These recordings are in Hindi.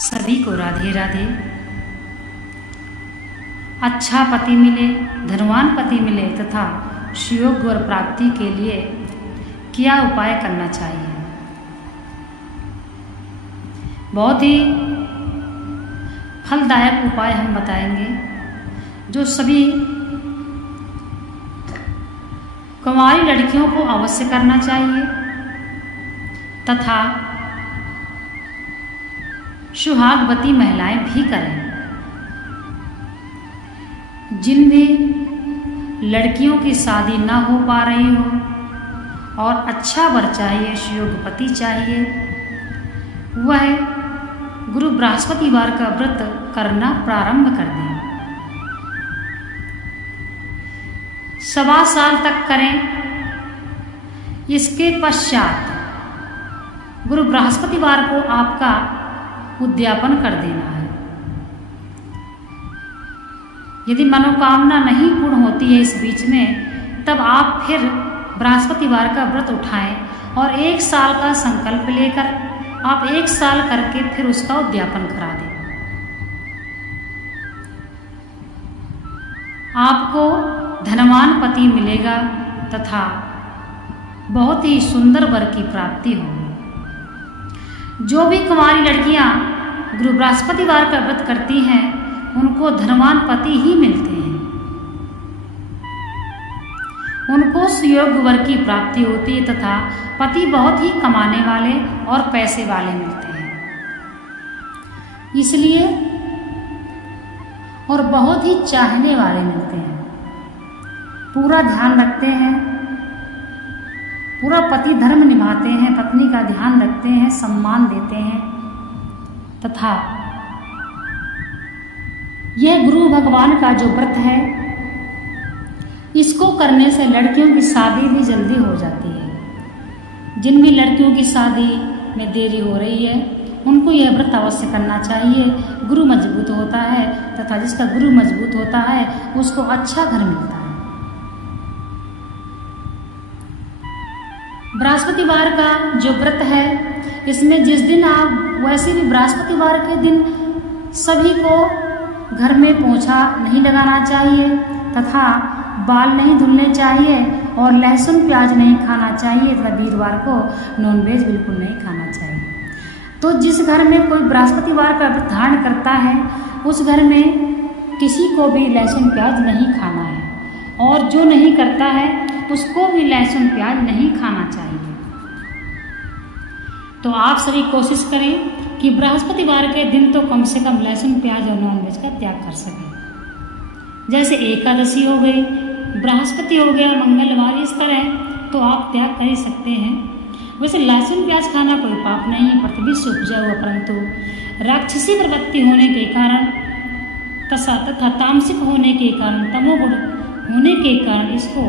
सभी को राधे राधे। अच्छा पति मिले, धनवान पति मिले तथा सुयोग वर प्राप्ति के लिए क्या उपाय करना चाहिए। बहुत ही फलदायक उपाय हम बताएंगे जो सभी कुंवारी लड़कियों को अवश्य करना चाहिए तथा सुहागवती महिलाएं भी करें। जिन भी लड़कियों की शादी ना हो पा रही हो और अच्छा वर चाहिए, सुयोगपति चाहिए, वह गुरु बृहस्पतिवार का व्रत करना प्रारंभ कर दें। 1.25 साल तक करें। इसके पश्चात गुरु बृहस्पतिवार को आपका उद्यापन कर देना है। यदि मनोकामना नहीं पूर्ण होती है इस बीच में, तब आप फिर बृहस्पतिवार का व्रत उठाएं और 1 साल का संकल्प लेकर आप 1 साल करके फिर उसका उद्यापन करा दें। आपको धनवान पति मिलेगा तथा बहुत ही सुंदर वर की प्राप्ति होगी। जो भी कुंवारी लड़कियां गुरु बृहस्पतिवार का व्रत करती हैं उनको धनवान पति ही मिलते हैं। उनको सुयोग वर की प्राप्ति होती है तथा पति बहुत ही कमाने वाले और पैसे वाले मिलते हैं। इसलिए और बहुत ही चाहने वाले मिलते हैं। पूरा ध्यान रखते हैं, पूरा पति धर्म निभाते हैं, पत्नी का ध्यान रखते हैं, सम्मान देते हैं तथा यह गुरु भगवान का जो व्रत है इसको करने से लड़कियों की शादी भी जल्दी हो जाती है। जिन भी लड़कियों की शादी में देरी हो रही है उनको यह व्रत अवश्य करना चाहिए। गुरु मजबूत होता है तथा जिसका गुरु मजबूत होता है उसको अच्छा घर मिलता है। बृहस्पतिवार का जो व्रत है इसमें जिस दिन आप वैसे भी बृहस्पतिवार के दिन सभी को घर में पोंछा नहीं लगाना चाहिए तथा बाल नहीं धुलने चाहिए और लहसुन प्याज नहीं खाना चाहिए तथा वीरवार को नॉनवेज बिल्कुल नहीं खाना चाहिए। तो जिस घर में कोई बृहस्पतिवार का व्रत धारण करता है उस घर में किसी को भी लहसुन प्याज नहीं खाना है और जो नहीं करता है उसको भी लहसुन प्याज नहीं खाना चाहिए। तो आप सभी कोशिश करें कि बृहस्पतिवार के दिन तो कम से कम लहसुन प्याज और नॉनवेज का त्याग कर सकें। जैसे एकादशी हो गई, बृहस्पति हो गया, मंगलवार, इस तरह तो आप त्याग कर ही सकते हैं। वैसे लहसुन प्याज खाना कोई पाप नहीं है, पृथ्वी से उपजा हुआ, परंतु राक्षसी प्रवृत्ति होने के कारण तथा तामसिक होने के कारण, तमोगुण होने के कारण इसको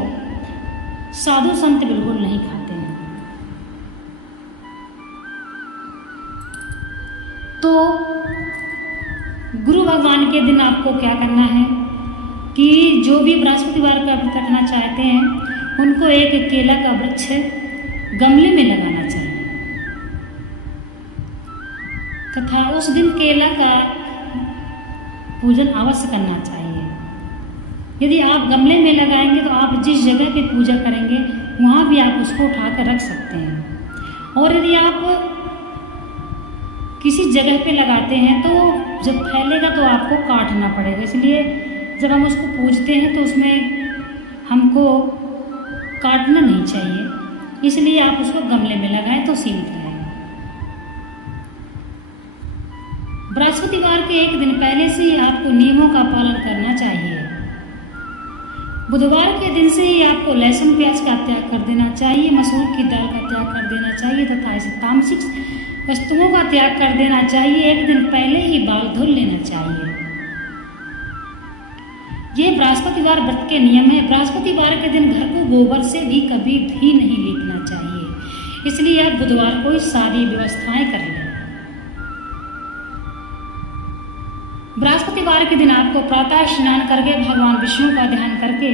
साधु संत बिल्कुल नहीं खाते हैं। तो गुरु भगवान के दिन आपको क्या करना है कि जो भी बृहस्पतिवार का व्रत रखना चाहते हैं उनको एक केला का वृक्ष गमले में लगाना चाहिए तथा उस दिन केला का पूजन अवश्य करना चाहिए। यदि आप गमले में लगाएंगे तो आप जिस जगह पे पूजा करेंगे वहाँ भी आप उसको उठाकर रख सकते हैं। और यदि आप किसी जगह पे लगाते हैं तो जब फैलेगा तो आपको काटना पड़ेगा। इसलिए जब हम उसको पूजते हैं तो उसमें हमको काटना नहीं चाहिए। इसलिए आप उसको गमले में लगाएं तो सीमित रहेगा। बृहस्पतिवार के एक दिन पहले से ही आपको नियमों का पालन करना चाहिए। बुधवार के दिन से ही आपको लहसुन प्याज का त्याग कर देना चाहिए, मसूर की दाल का त्याग कर देना चाहिए तथा ऐसे तामसिक वस्तुओं का त्याग कर देना चाहिए। एक दिन पहले ही बाल धुल लेना चाहिए। ये बृहस्पतिवार व्रत के नियम है। बृहस्पतिवार के दिन घर को गोबर से भी कभी भी नहीं लीपना चाहिए। इसलिए आप बुधवार को ही सारी व्यवस्थाएं कर लें। बृहस्पतिवार के दिन आपको प्रातः स्नान करके भगवान विष्णु का ध्यान करके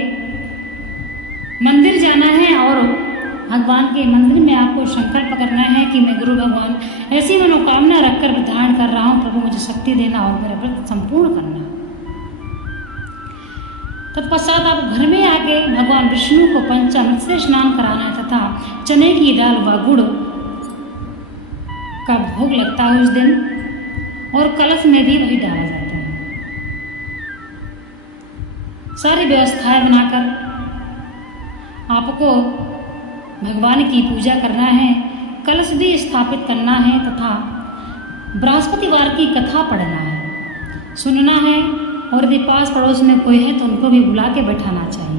मंदिर जाना है और भगवान के मंदिर में आपको संकल्प करना है कि मैं गुरु भगवान ऐसी मनोकामना रखकर धारण कर रहा हूँ, प्रभु मुझे शक्ति देना और मेरा व्रत संपूर्ण करना। तत्पश्चात आप घर में आके भगवान विष्णु को पंचामृत से स्नान कराना तथा चने की दाल व गुड़ का भोग लगता है उस दिन, और कलश में भी वही डाला जाता है। सारी व्यवस्थाएं बनाकर आपको भगवान की पूजा करना है, कलश भी स्थापित करना है तथा बृहस्पतिवार की कथा पढ़ना है, सुनना है, और यदि पास पड़ोस में कोई है तो उनको भी बुला के बैठाना चाहिए।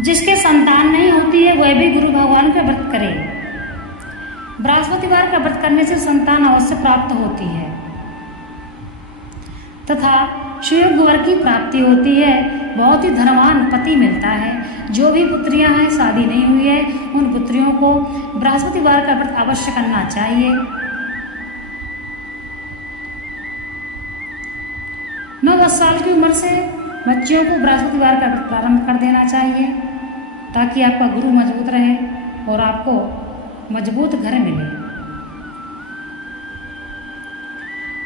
जिसके संतान नहीं होती है वह भी गुरु भगवान का व्रत करे। बृहस्पतिवार का व्रत करने से संतान अवश्य प्राप्त होती है तथा सुयोग्य वर की प्राप्ति होती है, बहुत ही धनवान पति मिलता है। जो भी पुत्रियां हैं शादी नहीं हुई है उन पुत्रियों को बृहस्पतिवार का व्रत अवश्य करना चाहिए। 9-10 साल की उम्र से बच्चियों को बृहस्पतिवार का व्रत प्रारंभ कर देना चाहिए ताकि आपका गुरु मजबूत रहे और आपको मजबूत घर मिले।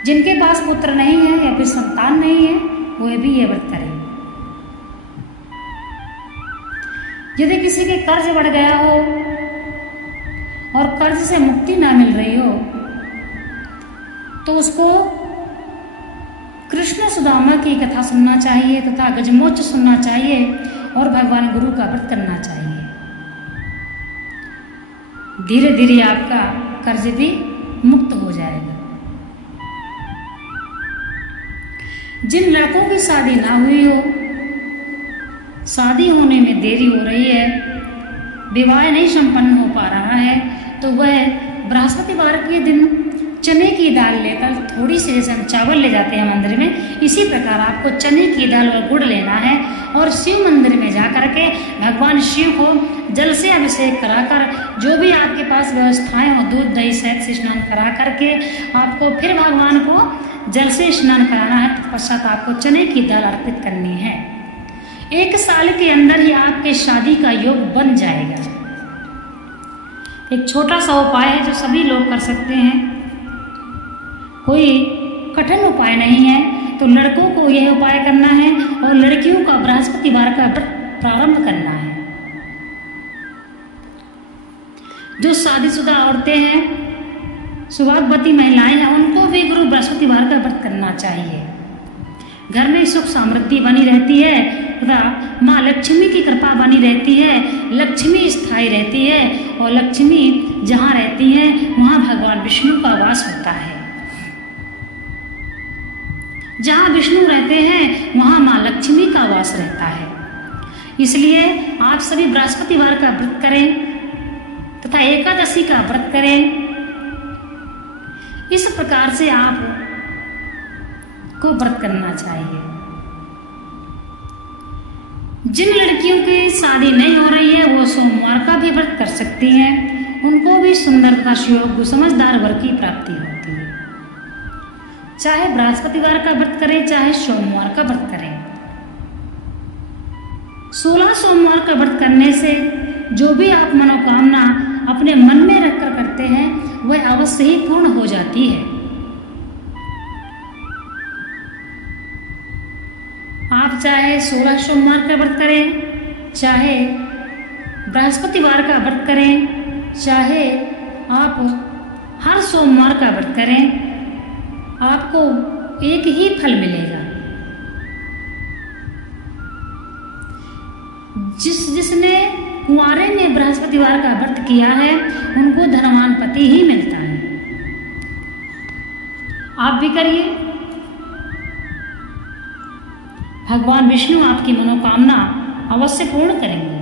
जिनके पास पुत्र नहीं है या फिर संतान नहीं है वह भी ये व्रत करें। यदि किसी के कर्ज बढ़ गया हो और कर्ज से मुक्ति ना मिल रही हो तो उसको कृष्ण सुदामा की कथा सुनना चाहिए तथा गजमोक्ष सुनना चाहिए और भगवान गुरु का व्रत करना चाहिए। धीरे धीरे आपका कर्ज भी मुक्त हो जाएगा। जिन लड़कों की शादी ना हुई हो, शादी होने में देरी हो रही है, विवाह नहीं संपन्न हो पा रहा है, तो वह बृहस्पतिवार के दिन चने की दाल लेकर, थोड़ी सी जैसे हम चावल ले जाते हैं मंदिर में, इसी प्रकार आपको चने की दाल और गुड़ लेना है और शिव मंदिर में जा कर के भगवान शिव को जल से अभिषेक कराकर, जो भी आपके पास व्यवस्थाएं हो, दूध दही शहद से स्नान करा करके आपको फिर भगवान को जल से स्नान कराना है। तत्पश्चात आपको चने की दाल अर्पित करनी है। 1 साल के अंदर ही आपके शादी का योग बन जाएगा। एक छोटा सा उपाय है जो सभी लोग कर सकते हैं, कोई कठिन उपाय नहीं है। तो लड़कों को यह उपाय करना है और लड़कियों का बृहस्पतिवार का व्रत प्रारंभ करना है। जो शादीशुदा औरतें हैं, सुहागवती महिलाएं हैं, उनको भी गुरु बृहस्पतिवार का व्रत करना चाहिए। घर में सुख समृद्धि बनी रहती है तथा माँ लक्ष्मी की कृपा बनी रहती है, लक्ष्मी स्थायी रहती है और लक्ष्मी जहाँ रहती है वहाँ भगवान विष्णु का वास होता है। जहाँ विष्णु रहते हैं वहाँ माँ लक्ष्मी का वास रहता है। इसलिए आप सभी बृहस्पतिवार का व्रत करें तथा एकादशी का व्रत करें। इस प्रकार से आप को व्रत करना चाहिए। जिन लड़कियों की शादी नहीं हो रही है वो सोमवार का भी व्रत कर सकती हैं, उनको भी सुंदरता सुयोग्य समझदार वर की प्राप्ति होती है। चाहे बृहस्पतिवार का व्रत करें चाहे सोमवार का व्रत करें। 16 सोमवार का व्रत करने से जो भी आप मनोकामना अपने मन में रखकर करते हैं वह अवश्य ही पूर्ण हो जाती है। आप चाहे 16 सोमवार का व्रत करें, चाहे बृहस्पतिवार का व्रत करें, चाहे आप हर सोमवार का व्रत करें, आपको एक ही फल मिलेगा। जिसने कुंवारे में बृहस्पतिवार का व्रत किया है उनको धनवान पति ही मिलता है। आप भी करिए, भगवान विष्णु आपकी मनोकामना अवश्य पूर्ण करेंगे।